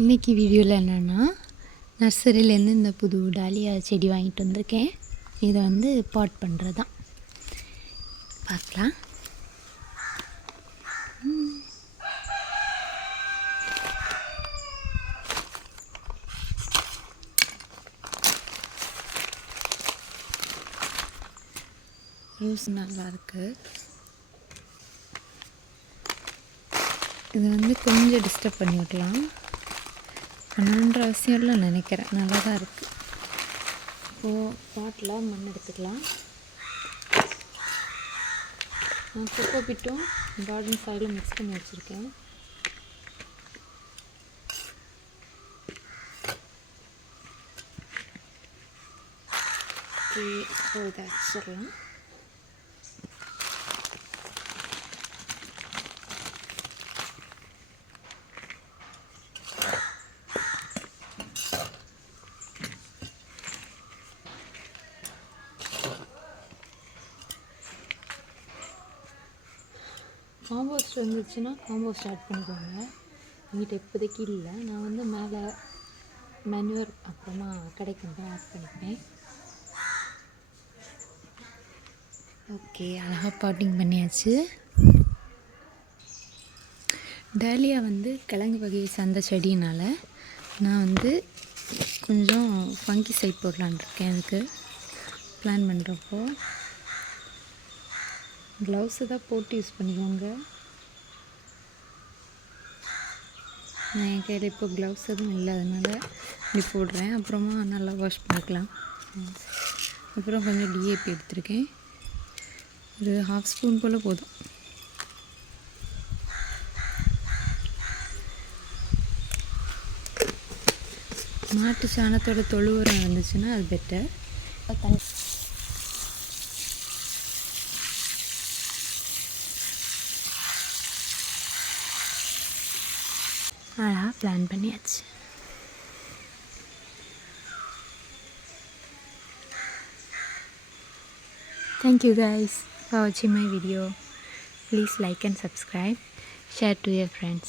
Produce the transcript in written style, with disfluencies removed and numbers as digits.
இன்றைக்கி வீடியோவில் என்னென்னா நர்சரியிலேருந்து இந்த புது டாலியா செடி வாங்கிட்டு வந்திருக்கேன். இதை வந்து பாட் பண்ணுறது தான். பார்க்கலாம். ரோஸ் நல்லாயிருக்கு. இது வந்து கொஞ்சம் டிஸ்டர்ப் பண்ணி விடலாம். பண்ணணுன்ற அவசியம் இல்லை நினைக்கிறேன். நல்லா தான் இருக்குது. இப்போது பாட்டில் மண் எடுத்துக்கலாம். நான் கொக்கோ பிட்டும் கார்டன் சாயிலும் மிக்ஸ் பண்ணி வச்சுருக்கேன். இப்போ இதை வச்சிடலாம். காம்போஸ்ட் இருந்துச்சுன்னா காம்போஸ்ட் ஆட் பண்ணிக்கோங்க. என்கிட்ட இப்போதைக்கு இல்லை. நான் வந்து மேலே மேனுவர் அப்புறமா கடைக்கு வந்து ஆட் பண்ணிப்பேன். ஓகே, அழகாக பாட்டிங் பண்ணியாச்சு. டாலியா வந்து கிழங்கு வகையை சார்ந்த செடியினால் நான் வந்து கொஞ்சம் ஃபங்கி சைட் போடலான் இருக்கேன். அதுக்கு பிளான் பண்ணுறப்போ க்ளவுஸு தான் போட்டு யூஸ் பண்ணிக்கோங்க. நான் என் கையில் இப்போ க்ளவுஸ் எதுவும் இல்லை, அதனால் இப்படி போடுறேன். அப்புறமா நல்லா வாஷ் பண்ணிக்கலாம். அப்புறம் கொஞ்சம் டிஏபி எடுத்திருக்கேன். ஒரு 1/2 ஸ்பூன் போல் போதும். மாட்டு சாணத்தோட தொழு உரம் இருந்துச்சுன்னா அது பெட்டர். அழகாக பிளான் பண்ணியாச்சு. Thank you guys for watching my video. Please like and subscribe. Share to your friends.